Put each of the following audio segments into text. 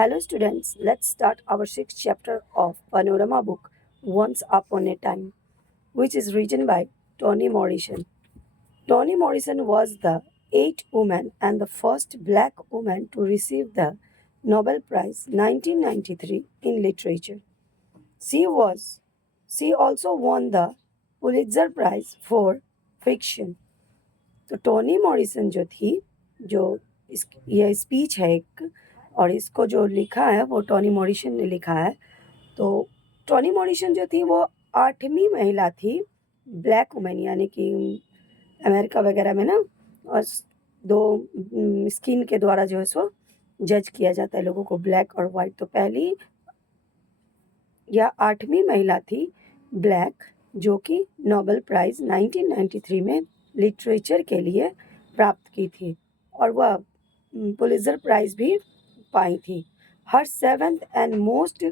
Hello students, let's start our sixth chapter of Panorama book Once Upon a Time, which is written by Toni Morrison. Toni Morrison was the eighth woman and the first black woman to receive the Nobel Prize 1993 in literature. She was she also won the Pulitzer Prize for fiction. तो Tony Morrison जो थी जो यह speech है एक और इसको जो लिखा है वो टोनी मॉरिसन ने लिखा है। तो टोनी मॉरिसन जो थी वो 8वीं महिला थी ब्लैक वुमेन, यानी कि अमेरिका वगैरह में ना, और दो स्किन के द्वारा जो है सो जज किया जाता है लोगों को, ब्लैक और वाइट। तो पहली यह 8वीं महिला थी ब्लैक जो कि नोबेल प्राइज़ 1993 में लिटरेचर के लिए प्राप्त की थी और वह पुलित्ज़र प्राइज़ भी पाई थी। Her seventh and most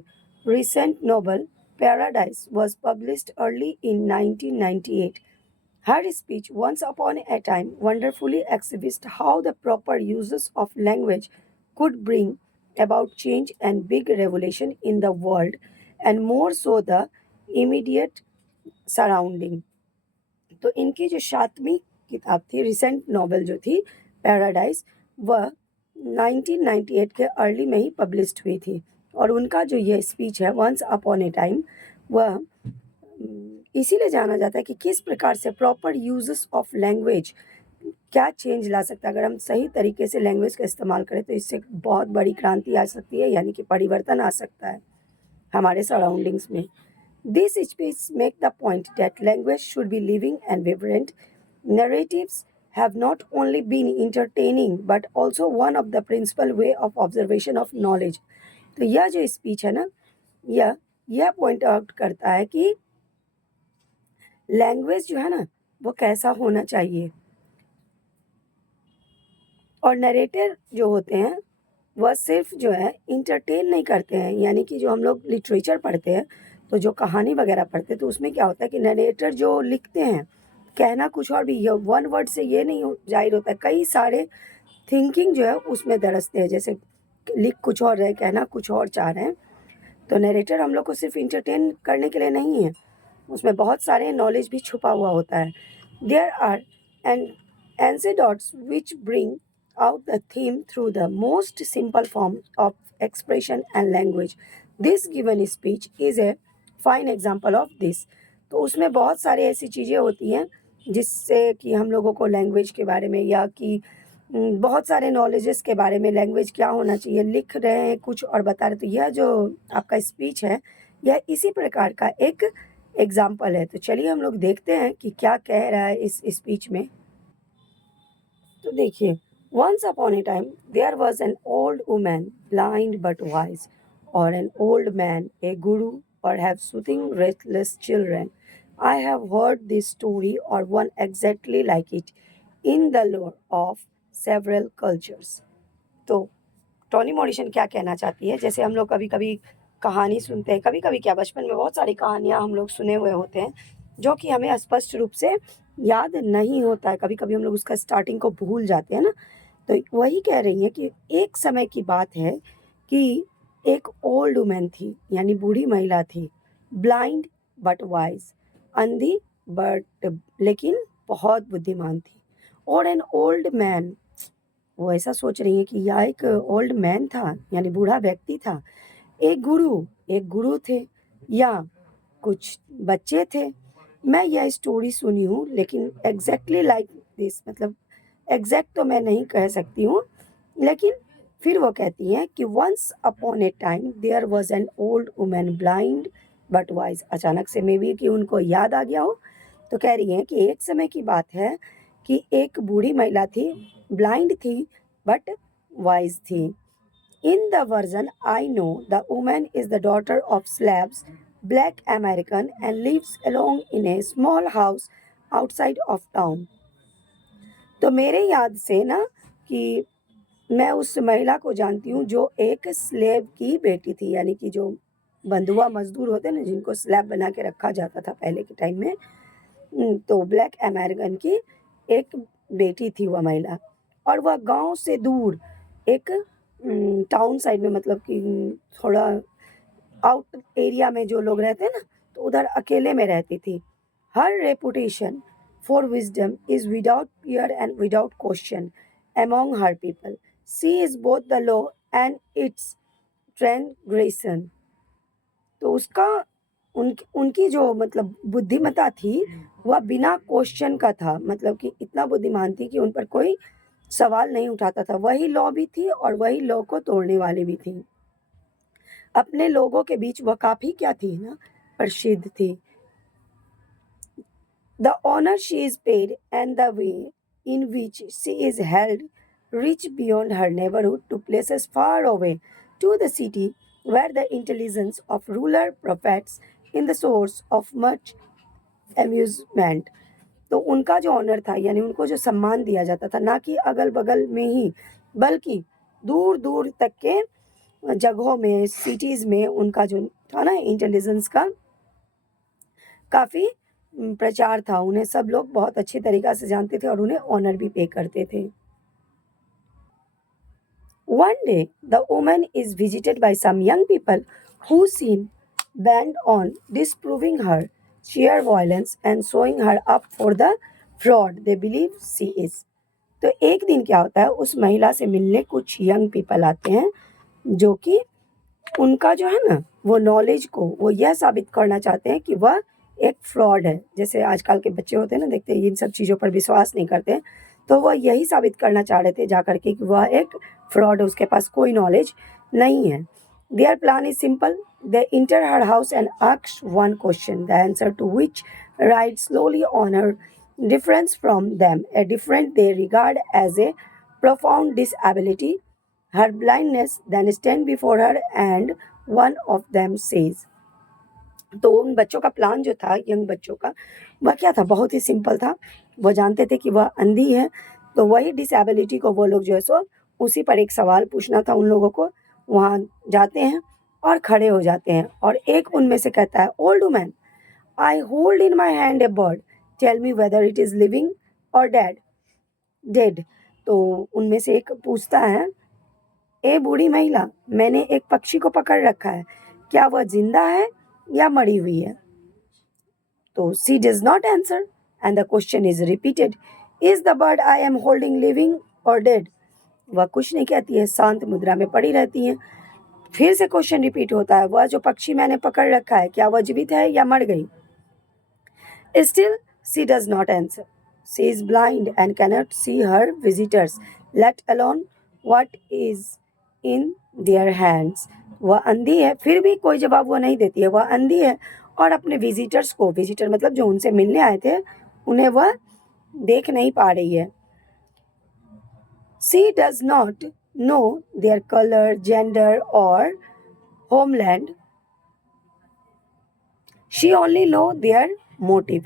recent novel, Paradise, was published early in 1998. Her speech, Once Upon a Time, wonderfully exhibits how the proper uses of language could bring about change and big revolution in the world, and more so the immediate surrounding. तो इनकी जो 7वीं किताब थी, recent novel जो थी paradise, वह 1998 के early में ही पब्लिश्ड हुई थी और उनका जो ये स्पीच है वंस अपॉन ए टाइम, वह इसीलिए जाना जाता है कि किस प्रकार से प्रॉपर यूजेस ऑफ लैंग्वेज क्या चेंज ला सकता है। अगर हम सही तरीके से लैंग्वेज का इस्तेमाल करें तो इससे बहुत बड़ी क्रांति आ सकती है, यानी कि परिवर्तन आ सकता है हमारे सराउंडिंग्स में। These speeches make the point that language should be living and vibrant. Narratives have not only been entertaining but also one of the principal way of observation of knowledge. तो यह जो स्पीच है ना, यह point out करता है कि language जो है ना वो कैसा होना चाहिए, और नरेटर जो होते हैं वह सिर्फ जो है इंटरटेन नहीं करते हैं। यानी कि जो हम लोग लिटरेचर पढ़ते हैं तो जो कहानी वगैरह पढ़ते हैं तो उसमें क्या होता है कि नरेटर जो लिखते हैं, कहना कुछ और भी, ये वन वर्ड से ये नहीं जाहिर होता है, कई सारे थिंकिंग जो है उसमें दरसते हैं। जैसे लिख कुछ और रहे, कहना कुछ और चाह रहे हैं। तो नरेटर हम लोग को सिर्फ इंटरटेन करने के लिए नहीं है, उसमें बहुत सारे नॉलेज भी छुपा हुआ होता है। There are and anecdotes which bring out the theme through the most simple form of expression and language. This given speech is a fine example of this. तो उसमें बहुत सारी ऐसी चीज़ें होती हैं जिससे कि हम लोगों को लैंग्वेज के बारे में या कि बहुत सारे नॉलेजेस के बारे में लैंग्वेज क्या होना चाहिए लिख रहे हैं कुछ और बता रहे। तो यह जो आपका स्पीच है यह इसी प्रकार का एक एग्जाम्पल है। तो चलिए हम लोग देखते हैं कि क्या कह रहा है इस स्पीच में। तो देखिए, Once upon a time, there was an old woman, blind but wise, or an old man, a guru, perhaps soothing restless children. I have heard this story or one exactly like it in the lore of several cultures. तो Toni Morrison क्या कहना चाहती है, जैसे हम लोग कभी कभी कहानी सुनते हैं, कभी कभी क्या बचपन में बहुत सारी कहानियाँ हम लोग सुने हुए होते हैं जो कि हमें स्पष्ट रूप से याद नहीं होता है, कभी कभी हम लोग उसका स्टार्टिंग को भूल जाते हैं ना। तो वही कह रही है कि एक समय की बात है कि एक ओल्ड वुमेन थी, यानी बूढ़ी महिला थी, ब्लाइंड बट वाइज, अंधी बट लेकिन बहुत बुद्धिमान थी, और एन ओल्ड मैन, वो ऐसा सोच रही है कि यह एक ओल्ड मैन था यानी बूढ़ा व्यक्ति था, एक गुरु थे या कुछ बच्चे थे। मैं यह स्टोरी सुनी हूँ लेकिन एग्जैक्टली लाइक दिस, मतलब एग्जैक्ट तो मैं नहीं कह सकती हूँ, लेकिन फिर वो कहती हैं कि once upon a time there was an old woman blind but wise. अचानक से मे बी कि उनको याद आ गया हो, तो कह रही हैं कि एक समय की बात है कि एक बूढ़ी महिला थी, ब्लाइंड थी बट वाइज थी। In the version I know the women is the daughter of slabs, black American, and lives alone in a small house outside of town. तो मेरे याद से ना कि मैं उस महिला को जानती हूँ जो एक स्लेव की बेटी थी, यानी कि जो बंधुआ मजदूर होते हैं ना जिनको स्लैब बना के रखा जाता था पहले के टाइम में, तो ब्लैक अमेरिकन की एक बेटी थी वह महिला, और वह गांव से दूर एक टाउन साइड में, मतलब कि थोड़ा आउट एरिया में जो लोग रहते हैं ना, तो उधर अकेले में रहती थी. Her reputation for wisdom is without fear and without question among her people. She is both the law and its transgression. तो उसका उनकी जो मतलब बुद्धिमता थी वह बिना क्वेश्चन का था, मतलब कि इतना बुद्धिमान थी कि उन पर कोई सवाल नहीं उठाता था. वही लॉ भी थी और वही लॉ को तोड़ने वाली भी थी. अपने लोगों के बीच वह काफी क्या थी ना, प्रसिद्ध थी. The honor she is paid and the way in which she is held reach beyond her neighborhood to places far away to the city where the intelligence of ruler profits in the source of much amusement. तो उनका जो honour था, यानी उनको जो सम्मान दिया जाता था, ना कि अगल बगल में ही बल्कि दूर दूर तक के जगहों में, सिटीज में उनका जो था ना इंटेलिजेंस का काफी प्रचार था. उन्हें सब लोग बहुत अच्छी तरीका से जानते थे और उन्हें ऑनर भी पे करते थे. One day, the woman is visited by some young people who seem bent on disproving her sheer violence and showing her up for the fraud they believe she is. तो एक दिन क्या होता है, उस महिला से मिलने कुछ यंग पीपल आते हैं जो कि उनका जो है ना वो नॉलेज को वो यह साबित करना चाहते हैं कि वह एक फ्रॉड है. जैसे आजकल के बच्चे होते हैं ना, देखते हैं इन सब चीज़ों पर विश्वास नहीं करते, तो वह यही साबित करना चाह रहे थे जा करके कि वह एक फ्रॉड है, उसके पास कोई नॉलेज नहीं है. Their plan is simple. They enter her house and ask one question the answer to which ride slowly on her difference from them, a different they regard as a profound disability, her blindness, then stand before her and one of them says. तो उन बच्चों का plan जो था, young बच्चों का, वह क्या था, बहुत ही सिंपल था. वो जानते थे कि वह अंधी है, तो वही डिसेबिलिटी को वो लोग जो है सो उसी पर एक सवाल पूछना था उन लोगों को. वहाँ जाते हैं और खड़े हो जाते हैं और एक उनमें से कहता है, old woman, I hold in my hand a bird, tell me whether it is living और डेड. तो उनमें से एक पूछता है, ए बूढ़ी महिला, मैंने एक पक्षी को पकड़ रखा है, क्या वह जिंदा है या मरी हुई है. तो she does not answer and the question is repeated, is the bird I am holding living और डेड. वह कुछ नहीं कहती है, शांत मुद्रा में पड़ी रहती है. फिर से क्वेश्चन रिपीट होता है, वह जो पक्षी मैंने पकड़ रखा है, क्या वह जीवित है या मर गई. Still, she does not answer. She is blind and cannot see her visitors, let alone what is in their hands. वह अंधी है, फिर भी कोई जवाब वो नहीं देती है. वह अंधी है और अपने विजिटर्स को, विजिटर मतलब जो उनसे मिलने आए थे, उन्हें वह देख नहीं पा रही है. She does not know their color, gender or homeland. She only know their motive.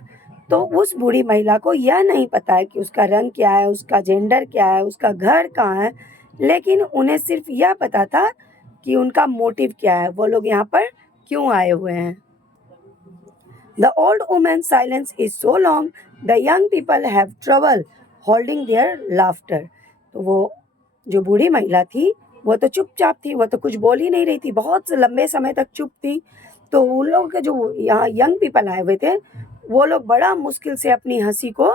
तो उस बूढ़ी महिला को यह नहीं पता है कि उसका रंग क्या है, उसका जेंडर क्या है, उसका घर कहाँ है, लेकिन उन्हें सिर्फ यह पता था कि उनका मोटिव क्या है, वो लोग यहाँ पर क्यों आए हुए हैं. The old woman's silence is so long, the young people have trouble holding their laughter. तो वो जो बूढ़ी महिला थी वो तो चुपचाप थी, वो तो कुछ बोल ही नहीं रही थी, बहुत लंबे समय तक चुप थी. तो उन लोगों के जो यहाँ यंग पीपल आए हुए थे, वो लोग बड़ा मुश्किल से अपनी हंसी को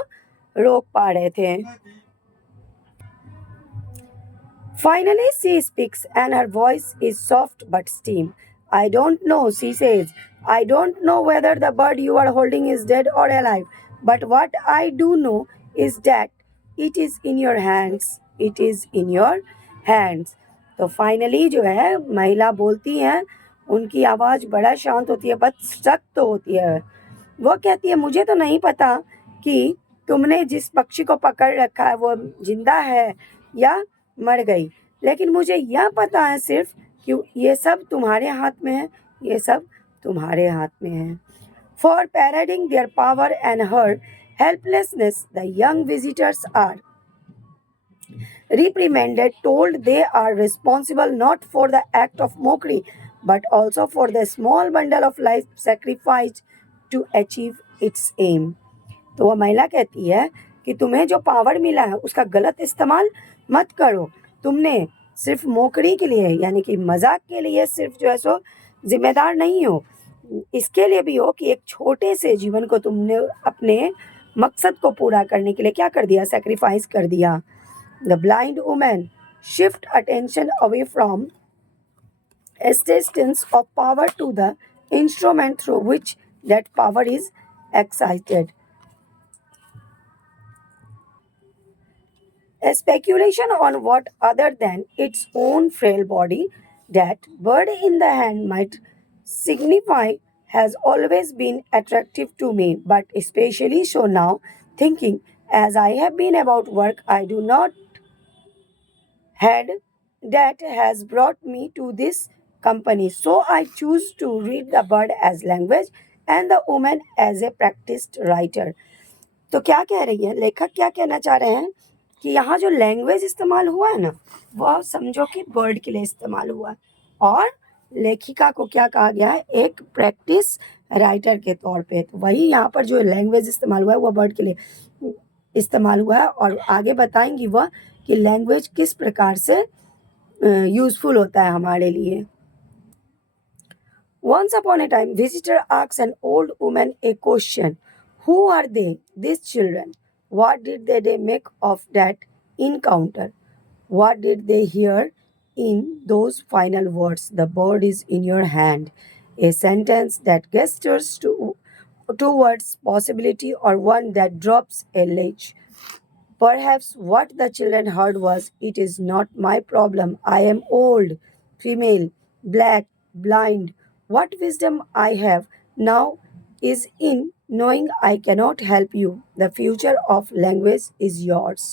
रोक पा रहे थे. Finally she speaks and her voice is soft but steam. I don't know, she says. I don't know whether the bird you are holding is dead or alive, but what I do know is that it is in your hands. It is in your hands. तो finally जो है महिला बोलती हैं, उनकी आवाज़ बड़ा शांत होती है, बस सख्त होती है. वो कहती है, मुझे तो नहीं पता कि तुमने जिस पक्षी को पकड़ रखा है वो जिंदा है या मर गई, लेकिन मुझे यह पता है सिर्फ कि ये सब तुम्हारे हाथ में है, ये सब तुम्हारे हाथ में है. For parading their power and her helplessness the young visitors are reprimanded, told they are responsible not for the act of mockery but also for the small bundle of life sacrificed to achieve its aim. तो वह महिला कहती है कि तुम्हें जो power मिला है उसका गलत इस्तेमाल मत करो. तुमने सिर्फ मोकड़ी के लिए, यानी कि मजाक के लिए सिर्फ जो है सो जिम्मेदार नहीं हो, इसके लिए भी हो कि एक छोटे से जीवन को तुमने अपने मकसद को पूरा करने के लिए क्या कर दिया, सेक्रीफाइस कर दिया। The blind women shift attention away from existence of power to the instrument through which that power is excited. A speculation on what other than its own frail body that bird in the hand might signify has always been attractive to me, but especially so now, thinking as I have been about work I do not had that has brought me to this company. So I choose to read the bird as language and the woman as a practiced writer. तो क्या कह रही है लेखक, क्या कहना चाह रहे हैं कि यहाँ जो लैंग्वेज इस्तेमाल हुआ है ना, वह समझो कि बर्ड के लिए इस्तेमाल हुआ है, और लेखिका को क्या कहा गया है, एक प्रैक्टिस राइटर के तौर पे। तो वही यहाँ पर जो लैंग्वेज इस्तेमाल हुआ है वह बर्ड के लिए इस्तेमाल हुआ है, और आगे बताएंगी वह कि लैंग्वेज किस प्रकार से यूजफुल होता है हमारे लिए। Once upon a time, visitor asked an old woman a question. Who are they, these children? What did they make of that encounter? What did they hear in those final words? The bird is in your hand. A sentence that gestures towards possibility, or one that drops a ledge. Perhaps what the children heard was, "It is not my problem. I am old, female, black, blind. What wisdom I have now is in knowing I cannot help you. The future of language is yours."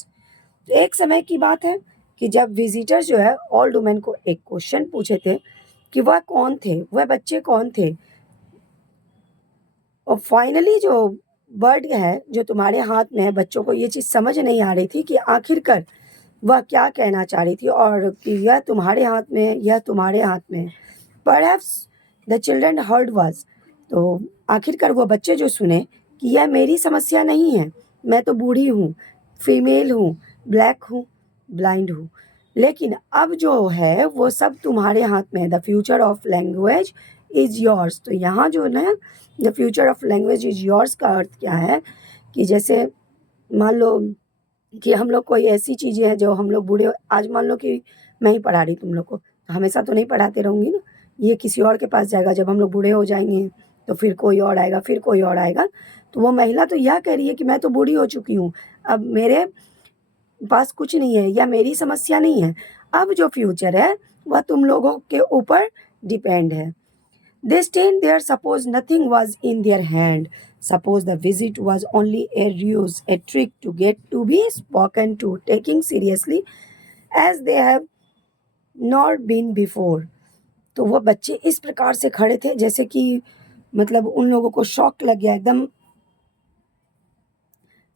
तो एक समय की बात है कि जब visitor जो है ओल्ड वुमेन को एक क्वेश्चन पूछे थे कि वह कौन थे, वह बच्चे कौन थे, और फाइनली जो बर्ड है जो तुम्हारे हाथ में है, बच्चों को ये चीज़ समझ नहीं आ रही थी कि आखिरकार वह क्या कहना चाह रही थी, और कि यह तुम्हारे हाथ में है, यह तुम्हारे हाथ में है। Perhaps the children heard was, तो आखिरकार वो बच्चे जो सुने कि यह मेरी समस्या नहीं है, मैं तो बूढ़ी हूँ, फीमेल हूँ, ब्लैक हूँ, ब्लाइंड हूँ, लेकिन अब जो है वो सब तुम्हारे हाथ में है। The future of language is yours. तो यहाँ जो ना the future of language is yours का अर्थ क्या है कि जैसे मान लो कि हम लोग कोई ऐसी चीज़ें हैं जो हम लोग बूढ़े, आज मान लो कि मैं ही पढ़ा रही तुम लोग को, तो हमेशा तो नहीं पढ़ाते रहूँगी ना, ये किसी और के पास जाएगा, जब हम लोग बूढ़े हो जाएंगे तो फिर कोई और आएगा, फिर कोई और आएगा। तो वो महिला तो यह कह रही है कि मैं तो बूढ़ी हो चुकी हूँ, अब मेरे पास कुछ नहीं है, या मेरी समस्या नहीं है। अब जो फ्यूचर है वह तुम लोगों के ऊपर डिपेंड है। They stayed there. Suppose nothing was in their hand. Suppose the visit was only a ruse, a trick to get to be spoken to, taking seriously as they have not been before. तो वो बच्चे इस प्रकार से खड़े थे जैसे कि मतलब उन लोगों को शॉक लग गया, एकदम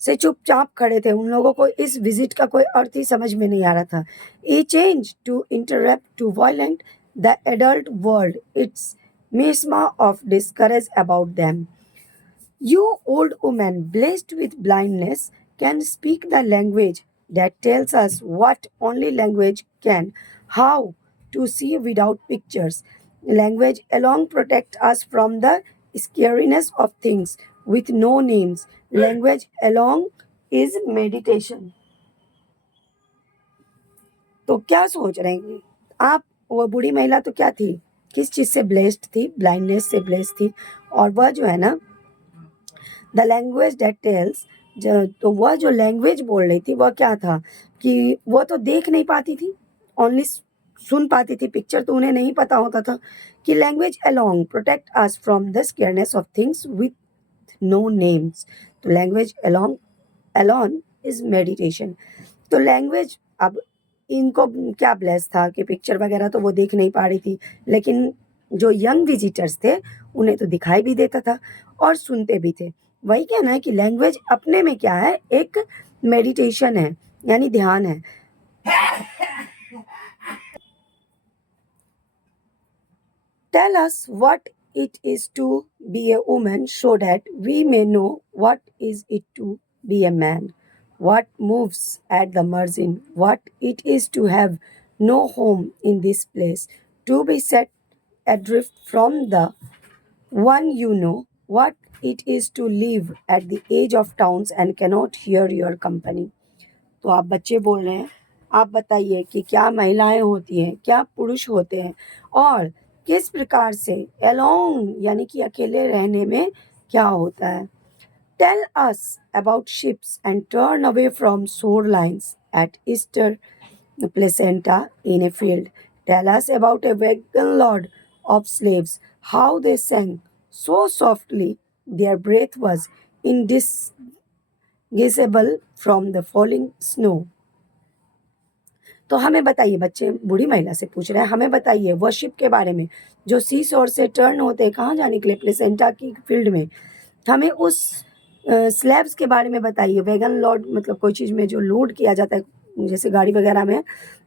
से चुपचाप खड़े थे। उन लोगों को इस विजिट का कोई अर्थ ही समझ में नहीं आ रहा था। A change to interrupt to violent the adult world, its miasma of discourage about them. You old woman blessed with blindness can speak the language that tells us what only language can, how to see without pictures. Language alone protect us from the scariness of things with no names. Language alone is meditation. तो क्या सोच रहे हैं आप, वो बूढ़ी महिला तो क्या थी, किस चीज़ से ब्लेस्ड थी, ब्लाइंडनेस से ब्लेस्ड थी, और वह जो है ना द लैंग्वेज डेट टेल्स, तो वह जो लैंग्वेज बोल रही थी वह क्या था कि वो तो देख नहीं पाती थी, ओनली सुन पाती थी, पिक्चर तो उन्हें नहीं पता होता था। कि language along protect us from the scareness of things with no names. तो language along alone is meditation. तो लैंग्वेज, अब इनको क्या ब्लेस था कि पिक्चर वगैरह तो वो देख नहीं पा रही थी, लेकिन जो यंग विजिटर्स थे उन्हें तो दिखाई भी देता था और सुनते भी थे। वही कहना है कि लैंग्वेज अपने में क्या है, एक मेडिटेशन है, यानी ध्यान है। Tell us what it is to be a woman so that we may know what is it to be a man, what moves at the margin, what it is to have no home in this place, to be set adrift from the one you know what it is to live at the edge of towns and cannot hear your company. तो आप बच्चे बोल रहे हैं, आप बताइए कि क्या महिलाएं होती हैं, क्या पुरुष होते हैं, और किस प्रकार से अलोंग यानी कि अकेले रहने में क्या होता है. Tell us about ships and turn away from shorelines at Easter placenta in a field. Tell us about a wagon load of slaves, how they sang so softly their breath was indistinguishable from the falling snow. तो हमें बताइए, बच्चे बूढ़ी महिला से पूछ रहे हैं, हमें बताइए वो शिप के बारे में जो सी शोर से टर्न होते हैं कहाँ जाने के लिए, प्लेसेंटा की फील्ड में. हमें उस स्लैब्स के बारे में बताइए. वैगन लोड मतलब कोई चीज़ में जो लोड किया जाता है जैसे गाड़ी वगैरह में,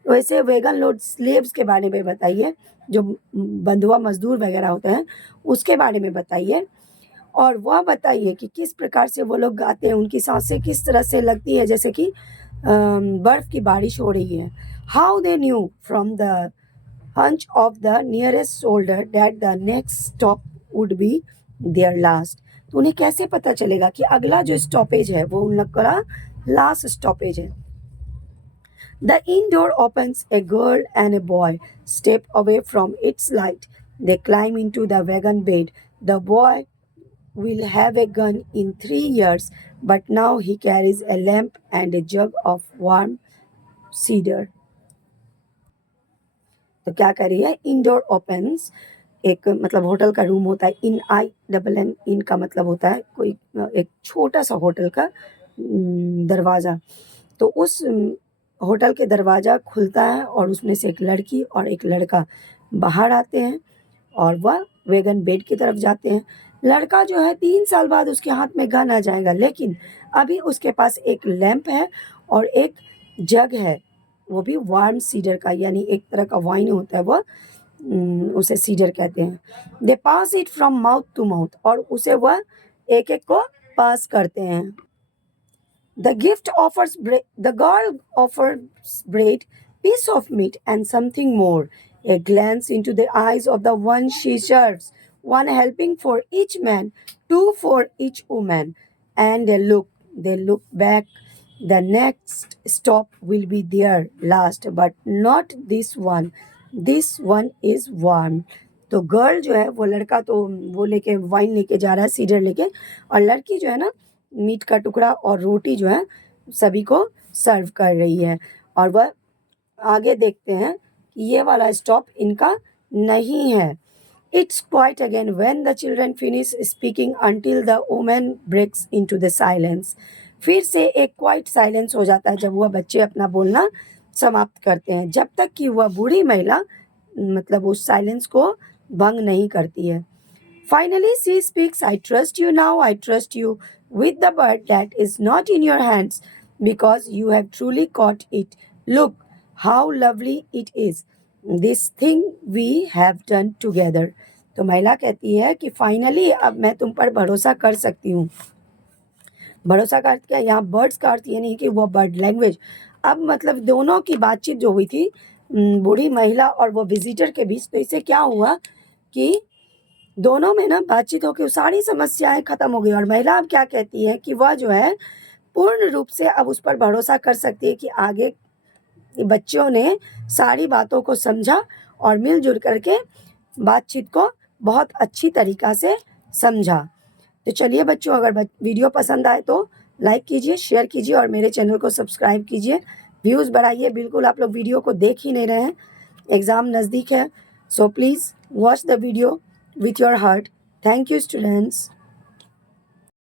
वैसे वैगन लोड स्लेब्स के बारे में बताइए, जो बंधुआ मजदूर वगैरह होते हैं उसके बारे में बताइए. और वह बताइए कि किस प्रकार से वो लोग गाते हैं, उनकी सांसें किस तरह से लगती है जैसे कि बर्फ़ की बारिश हो रही है. How they knew from the hunch of the nearest shoulder that the next stop would be their last. तो उन्हें कैसे पता चलेगा कि अगला जो स्टॉपेज है वो उन लोग का लास्ट स्टॉपेज है. The indoor opens, a girl and a boy step away from its light. They climb into the wagon bed. The boy will have a gun in 3 years, but now he carries a lamp and a jug of warm cider. तो क्या करिए, indoor opens एक मतलब hotel का room होता है. INN का मतलब होता है कोई एक छोटा सा होटल का दरवाज़ा. तो उस होटल के दरवाज़ा खुलता है और उसमें से एक लड़की और एक लड़का बाहर आते हैं और वह वैगन बेड की तरफ जाते हैं. लड़का जो है 3 साल बाद उसके हाथ में गन आ जाएगा, लेकिन अभी उसके पास एक लैंप है और एक जग है, वो भी वार्म सीडर का, यानी एक तरह का वाइन होता है, वह उसे सीडर कहते हैं. They pass it from mouth to mouth, और उसे वह एक एक को पास करते हैं. The girl offers bread, piece of meat, and something more. A glance into the eyes of the one she serves, one helping for each man, two for each woman, and they look back. The next stop will be their last, but not this one. This one is warm. तो girl जो है वो, लड़का तो वो लेके wine लेके जा रहा है, सीडर लेके, और लड़की जो है ना मीट का टुकड़ा और रोटी जो है सभी को सर्व कर रही है. और वह आगे देखते हैं कि ये वाला स्टॉप इनका नहीं है. It's quiet again when the children finish speaking until the woman breaks into the silence. फिर से एक क्वाइट साइलेंस हो जाता है जब वह बच्चे अपना बोलना समाप्त करते हैं, जब तक कि वह बूढ़ी महिला मतलब उस साइलेंस को भंग नहीं करती है. Finally, she speaks, I trust you now, I trust you with the bird that is not in your hands, because you have truly caught it. Look how lovely it is, this thing we have done together. तो महिला कहती है कि finally अब मैं तुम पर भरोसा कर सकती हूँ. भरोसा का अर्थ क्या, यहाँ बर्ड्स का अर्थ ये नहीं कि वो बर्ड लैंग्वेज. अब मतलब दोनों की बातचीत जो हुई थी बूढ़ी महिला और वो विजिटर के बीच, तो इससे क्या हुआ कि दोनों में ना बातचीत होकर सारी समस्याएं खत्म हो गई. और महिला अब क्या कहती है कि वह जो है पूर्ण रूप से अब उस पर भरोसा कर सकती है कि आगे बच्चों ने सारी बातों को समझा और मिलजुल करके बातचीत को बहुत अच्छी तरीक़ा से समझा. तो चलिए बच्चों, अगर वीडियो पसंद आए तो लाइक कीजिए, शेयर कीजिए और मेरे चैनल को सब्सक्राइब कीजिए. व्यूज़ बढ़ाइए. बिल्कुल आप लोग वीडियो को देख ही नहीं रहे हैं, एग्ज़ाम नज़दीक है. So please watch the video with your heart. Thank you, students.